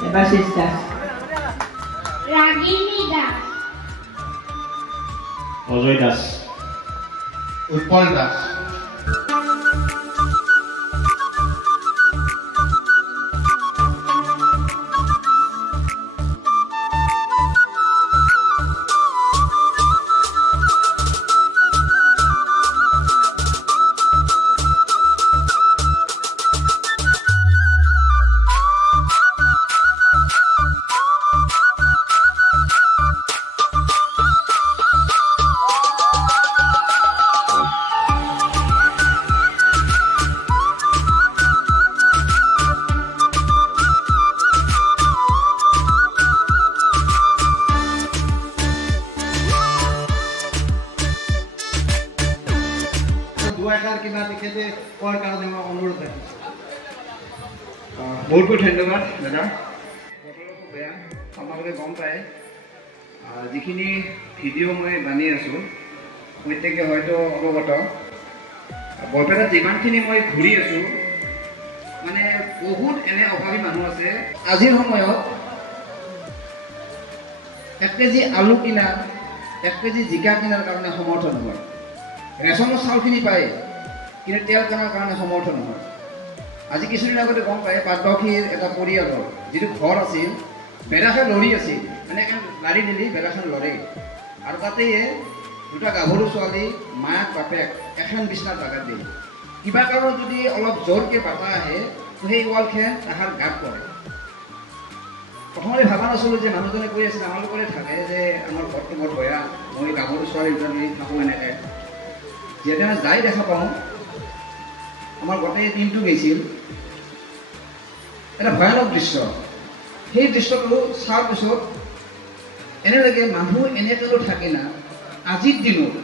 Devasis Das. Ragini Das. Ajay Das, Utpal Das, দুয়াকাৰ কিনা তেখেতে কোৱাৰ কাৰণে মই অনুৰোধ ৰাখিছোঁ। বহুত বহুত ধন্যবাদ দাদা। বতৰো খুব বেয়া, আপোনালোকে গম পায়। যিখিনি ভিডিঅ' মই বানি আছোঁ প্ৰত্যেকে হয়তো অৱগত। বৰপেটাত যিমানখিনি মই ঘূৰি আছোঁ মানে বহুত এনে অভাৱী মানুহ আছে আজিৰ সময়ত 1 কেজি আলু কিনা 1 কেজি জিকা কিনাৰ কাৰণে সমৰ্থ নহয়। ৰেচনৰ চাউলখিনি পায় কিন্তু তেল কিনাৰ কাৰণে সমৰ্থ নহয়। আজি কিছুদিন আগতে গম পায় পাটবাউসীৰ এটা পৰিয়ালৰ যিটো ঘৰ আছিল বেৰাখন লৰি আছিল, মানে এখন লাৰি দিলি বেৰাখন লৰে, আৰু তাতেই দুটা গাভৰু ছোৱালী মাক বাপেক এখন বিচনাত বাগাত দিয়ে। কিবা কাৰণত যদি অলপ জোৰকৈ বাটা আহে সেই ৱালখন তাহাৰ গাত পৰে। প্ৰথমতে ভাবা নাছিলোঁ যে মানুহজনে কৈ আছিল আমালোকৰে থাকে যে আমাৰ ঘৰটো বৰ বেয়া, মই গাভৰু ছোৱালী দুজনী থাকোঁ এনেকৈ। যেতিয়া যাই দেখা পাওঁ আমাৰ গোটেই টিমটো গৈছিল, এটা ভয়ানক দৃশ্য। সেই দৃশ্যটো চোৱাৰ পিছত এনে লাগে মানুহ এনেকৈও থাকে না আজিৰ দিনত,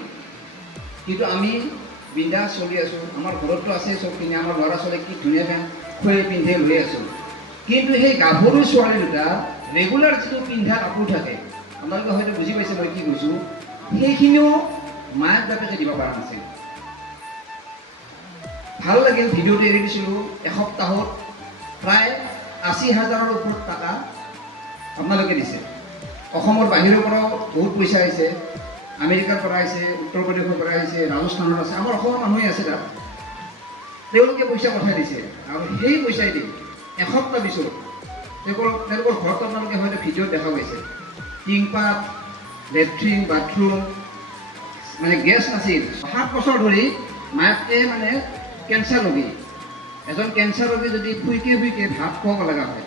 কিন্তু আমি বিন্দাছ চলি আছোঁ। আমাৰ ঘৰততো আছে চবখিনি, আমাৰ ল'ৰা ছোৱালীক কি ধুনীয়াকৈ খুৱাই পিন্ধি লৈ আছোঁ। কিন্তু সেই গাভৰু ছোৱালী দুটা ৰেগুলাৰ যিটো পিন্ধা কাপোৰ থাকে, আপোনালোকে হয়তো বুজি পাইছে মই কি কৈছোঁ, সেইখিনিও মাক বাপেকে দিব পৰা নাছিল। ভাল লাগিল, ভিডিঅ'টো এৰি দিছিলোঁ। এসপ্তাহত প্ৰায় 80,000ৰ ওপৰত টকা আপোনালোকে দিছে। অসমৰ বাহিৰৰ পৰাও বহুত পইচা আহিছে, আমেৰিকাৰ পৰা আহিছে, উত্তৰ প্ৰদেশৰ পৰা আহিছে, ৰাজস্থানত আছে, আমাৰ অসমৰ মানুহে আছে তাত। তেওঁলোকে পইচা পঠাই দিছে, আৰু সেই পইচাই দি এসপ্তাহ পিছত তেওঁলোকৰ ঘৰত আপোনালোকে হয়তো ভিডিঅ'ত দেখা পাইছে। টিংপাত, লেট্ৰিন, বাথৰুম, মানে গেছ নাছিল। 7 বছৰ ধৰি মাকে মানে কেঞ্চাৰ ৰোগী, এজন কেঞ্চাৰ ৰোগী যদি শুইকে ভাত খুৱাব লগা হয়,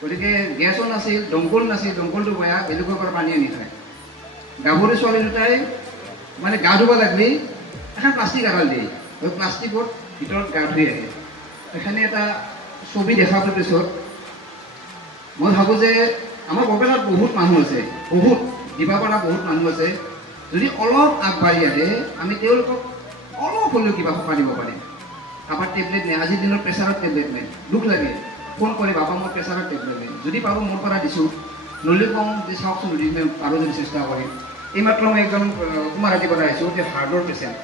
গতিকে গেছো নাছিল, দমকল নাছিল, দমকলটো বেয়া, বেলেগৰ পৰা পানী আনি খায়। গাভৰু ছোৱালী দুটাই মানে গা ধুব লাগিলে এখন প্লাষ্টিক আড়াল দিয়ে, আৰু প্লাষ্টিকত ভিতৰত গা ধুই আহে। এখানে এটা ছবি দেখাৰ পিছত মই ভাবোঁ যে আমাৰ বৰপেটাত বহুত মানুহ আছে, বহুত দিব পৰা বহুত মানুহ আছে। যদি অলপ আগবাঢ়ি আহে আমি তেওঁলোকক অলপ হ'লেও কিবা সকাহ দিব পাৰিম। কাৰোবাৰ টেবলেট নাই, আজিৰ দিনত প্ৰেছাৰৰ টেবলেট নাই, দুখ লাগে। ফোন কৰি বাবা মোৰ প্ৰেছাৰৰ টেবলেট নাই, যদি পাৰোঁ মোৰ পৰা দিছোঁ, নলে কওঁ যে চাওকচোন যদি পাৰোঁ যদি চেষ্টা কৰিম। এইমাত্ৰ মই একজন কুমাৰাটীৰ পৰা আহিছোঁ, তেওঁ হাৰ্টৰ পেচেণ্ট।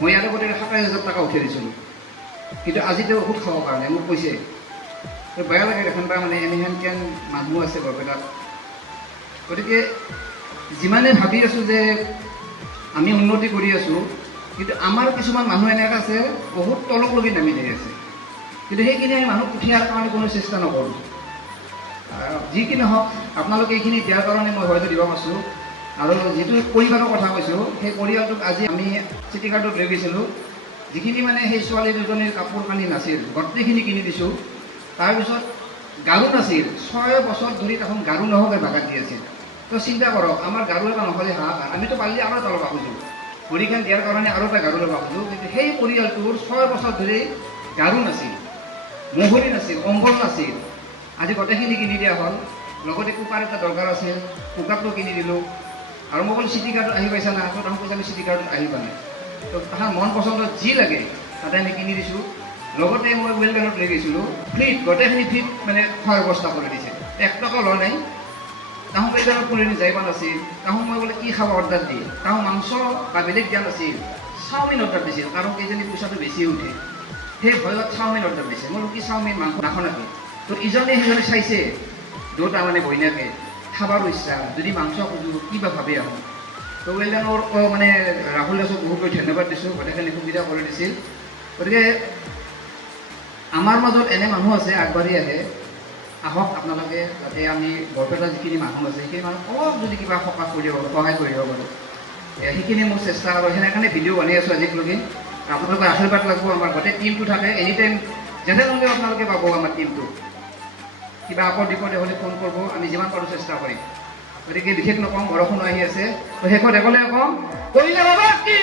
মই ইয়াৰ আগতে 27,000 টকা উঠাই দিছিলোঁ, কিন্তু আজি তেওঁ ঔষধ খাব পৰা নাই, মোক কৈছে। বেয়া লাগে দেখোন, বা মানে এনেহেন মানুহ আছে বৰপেটাত। গতিকে যিমানে ভাবি আছোঁ যে আমি উন্নতি কৰি আছোঁ, কিন্তু আমাৰ কিছুমান মানুহ এনেকৈ আছে বহুত তলকলৈকে নামি যাই আছে। কিন্তু সেইখিনি আমি মানুহক উঠিয়াৰ কাৰণে কোনো চেষ্টা নকৰোঁ। যি কি নহওক, আপোনালোকে এইখিনি দিয়াৰ কাৰণে মই হয়তো দিব পাৰিছোঁ। আৰু যিটো পৰিবাৰৰ কথা কৈছোঁ, সেই পৰিয়ালটোক আজি আমি চিটি কাৰ্ডত লৈ গৈছিলোঁ। যিখিনি মানে সেই ছোৱালী দুজনীৰ কাপোৰ কানি নাছিল, গোটেইখিনি কিনি দিছোঁ। তাৰপিছত গাৰু নাছিল, 6 বছৰ ধৰি এখন গাৰু নহওঁকৈ বাগাত দি আছিল। তো চিন্তা কৰক, আমাৰ গাৰু এটা নহ'লে আমিতো পাৰিলে আৰু এটা ল'ব খোজোঁ, ভৰিখন দিয়াৰ কাৰণে আৰু এটা গাৰু ল'ব খোজোঁ। কিন্তু সেই পৰিয়ালটোৰ 6 বছৰ ধৰি গাৰু নাছিল, মহৰি নাছিল, কম্বল নাছিল। আজি গোটেইখিনি কিনি দিয়া হ'ল। লগতে কুকাৰ এটা দৰকাৰ আছিল, কুকাৰটো কিনি দিলোঁ। আৰু মই ক'লো চিটি কাৰ্ডত আহি পাইছা না, তো তাহোঁ কৈছে আমি চিটি কাৰ্ডত আহি পোৱা নাই। তো তাহাৰ মন পচন্দত যি লাগে তাতে আমি কিনি দিছোঁ। লগতে মই ৱেলডানত লৈ গৈছিলোঁ, ফ্ৰীত গোটেইখিনি ফ্ৰীত মানে খোৱাৰ ব্যৱস্থা কৰি দিছে, 1 টকা লোৱা নাই। তাহোঁ কেইজনৰ পুৰণি যাই পোৱা নাছিল, তাহোঁ মই বোলে কি খাব অৰ্ডাৰ দিয়ে, তাহোঁ মাংস বা বেলেগ দিয়া নাছিল, চাওমিন অৰ্ডাৰ দিছিল কাৰণ কেইজনী পইচাটো বেছি উঠে সেই ভয়ত চাওমিন অৰ্ডাৰ দিছে মই কি চাওমিন মাংস নাখাওঁ নেকি তো ইজনে সিজনে চাইছে দুটা মানে বইনাকে খাবাৰো ইচ্ছা যদি মাংস খোজো কিবা ভাবি আহোঁ তো ৱেলডানৰ মানে ৰাহুল দাসক বহুত বহুত ধন্যবাদ দিছোঁ গোটেইখিনি সুবিধা কৰি দিছিল গতিকে আমাৰ মাজত এনে মানুহ আছে আগবাঢ়ি আহে আহক আপোনালোকে যাতে আমি বৰপেটা যিখিনি মানুহ আছে সেইখিনি মানুহ অলপ যদি কিবা সকাহ কৰিব পাৰোঁ সহায় কৰিব পাৰোঁ সেইখিনি মোৰ চেষ্টা আৰু সেনেকাৰণে ভিডিঅ' বনাই আছোঁ আজিলৈকে আপোনালোকৰ আশীৰ্বাদ লাগিব আমাৰ গোটেই টিমটো থাকে এনি টাইম যেনে নহ'লেও আপোনালোকে পাব আমাৰ টিমটো কিবা আপদ বিপদে হ'লে ফোন কৰিব আমি যিমান পাৰোঁ চেষ্টা কৰিম গতিকে বিশেষ নকওঁ বৰষুণ আহি আছে তো শেষত একলে কওঁ কৰিলে বাবা কি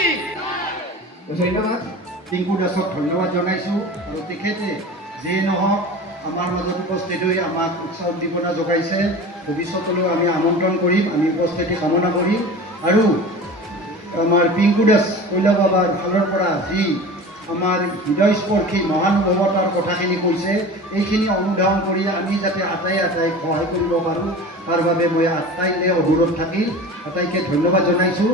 ধন্যবাদ টিংকু দাসক ধন্যবাদ জনাইছোঁ আৰু তেখেতে যিয়ে নহওক আমাৰ মাজত উপস্থিত হৈ আমাক উৎসাহ উদ্দীপনা যোগাইছে ভৱিষ্যতলৈও আমি আমন্ত্ৰণ কৰিম আমি উপস্থিতি কামনা কৰিম আৰু আমাৰ পিংকু দাস কৈলা বাবাৰ ফালৰ পৰা যি আমাৰ হৃদয়স্পৰ্শী মহানুভৱতাৰ কথাখিনি কৈছে এইখিনি অনুধাৱন কৰি আমি যাতে আটাইক সহায় কৰিব পাৰোঁ তাৰ বাবে মই আটাইলৈ অনুৰোধ থাকিল আটাইকে ধন্যবাদ জনাইছোঁ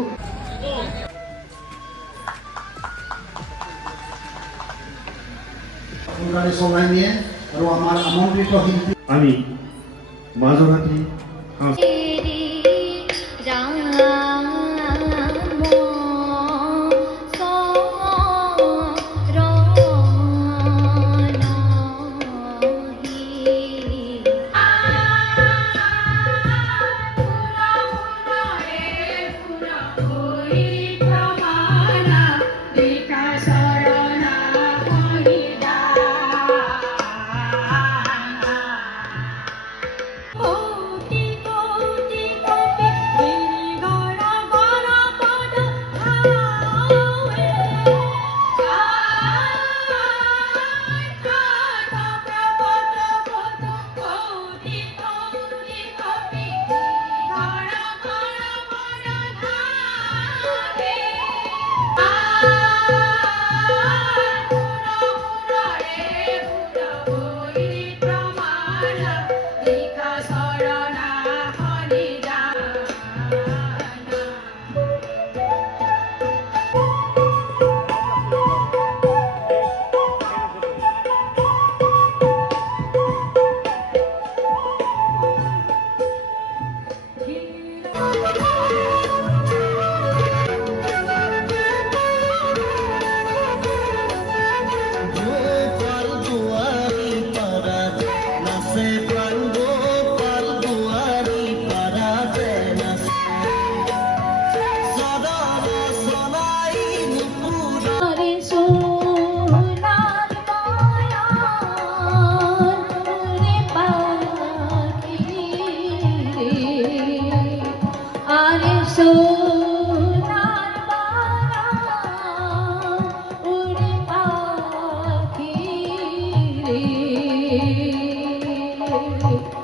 সোনকালে চলাই নিয়ে আৰু আমাৰ আমন্ত্ৰিত শিল্পী আমি মাজৰাতি